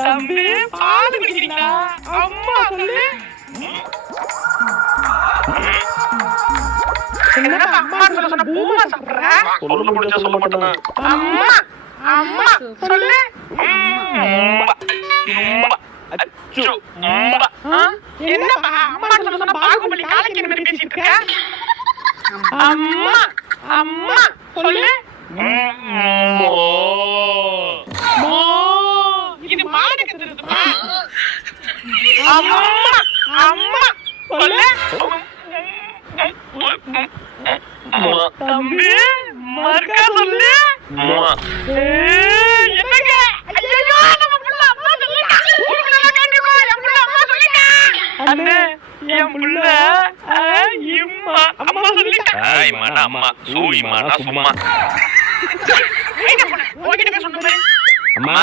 தம்பி பால் குடிக்கிறீங்களா? அம்மா சொல்லு. என்னடா அம்மா சொல்ல பூமா சாப்பிடுற? சொல்ல முடிஞ்சா சொல்ல மாட்டேனா? அம்மா அம்மா சொல்லு. அச்சு என்னப்பா அம்மா சொல்ல பாகுபலி காலைக்கு மாதிரி பேசிட்டு இருக்க? அம்மா அம்மா சொல்லு. இது மாடுக்கு தெரியுதுப்பா. அம்மா அம்மா சொல்லு. தம்பி மர்க்கா சொல்லு. என்னங்க ஐயோ நம்ம புள்ள அம்மா சொல்லிட்டா. உங்களுக்கு கேட்டுக்கோ என் புள்ள அம்மா சொல்லிட்டா. அண்ணே என் புள்ள இம்மா அம்மா சொல்லிட்டா. ஏய் மன அம்மா சூய் மன சும்மா. ஐயா போடா ஓடிட்டு போய் சொன்னே. அம்மா